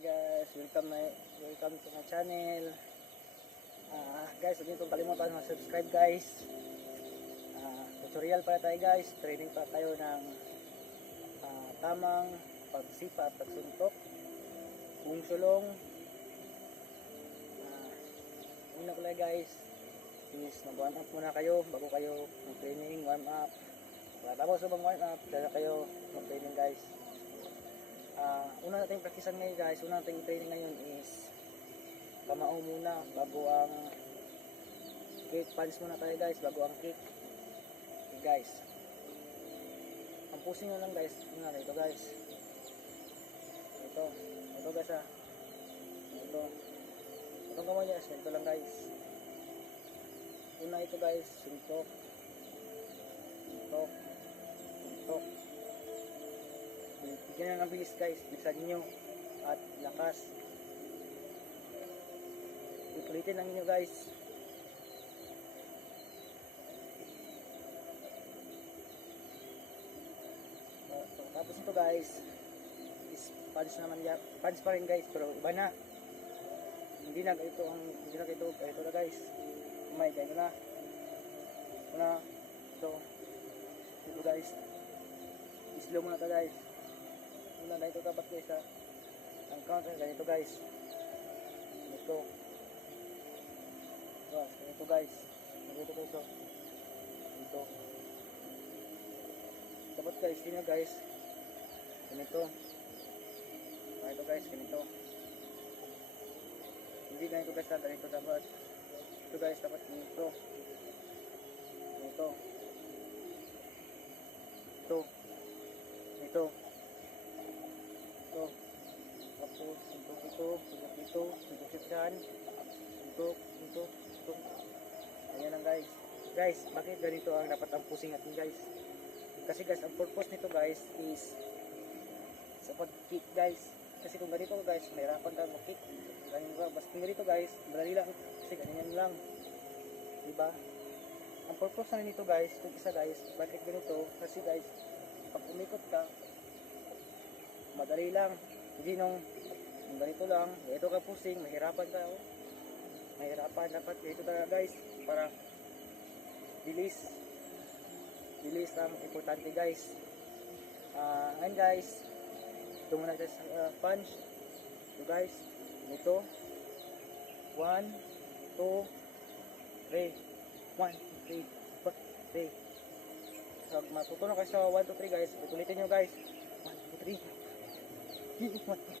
Hi guys, welcome to my channel. Guys, huwag niyo itong kalimutan mag-subscribe guys. Tutorial para tayo guys, training para tayo ng tamang pagsipa at pagsuntok, kung sulong. Una ko lang guys, is mag-warm up muna kayo bago kayo mag-training, warm up. Tapos sa warm up, dala kayo mag-training guys. Una natin practicean ngayon guys, una natin training ngayon is kamao muna bago ang kick. Punch muna tayo guys bago ang kick. Okay guys, ang pushing nyo lang guys, ito guys, ito guys itong kamay guys, ito lang guys. Una ito guys, suntok, bigyan na ng bilis guys, bilisan nyo at lakas, ulitin lang nyo guys. Tapos ito guys is punch naman, punch pa rin guys, pero iba na, hindi na ito na guys, may ganito na ito guys, slow muna ito guys. Una na ito dapat guys ang counter ganito guys, ganito guys, dito dapat guys, hindi na guys ganito, ito guys ganito, hindi na ito guys ganito dapat, ito guys dapat ganito, tapos suntok yan, suntok, ayan lang guys. Guys, bakit ganito ang dapat ang pushing natin guys? Kasi guys, ang purpose nito guys is sa pag-kick guys. Kasi kung ganito guys, mahirapan ka mag-kick. Basta kung ganito guys, madali lang. Kasi ganyan lang, diba? Ang purpose na nito guys, itong isa guys, bakit ganito? Kasi guys, pag umikot ka, madali lang. Hindi nung ganito lang, ito ka pushing, mahirapan ka, dapat ito talaga guys, para bilis ang importante guys. And guys, ito muna guys, punch ito guys, ito 1, 2, 3, 1, 2, 3, 4, 3. So matutunan kayo sa 1, 2, 3 guys, ulitin nyo guys, 1, 2, 3.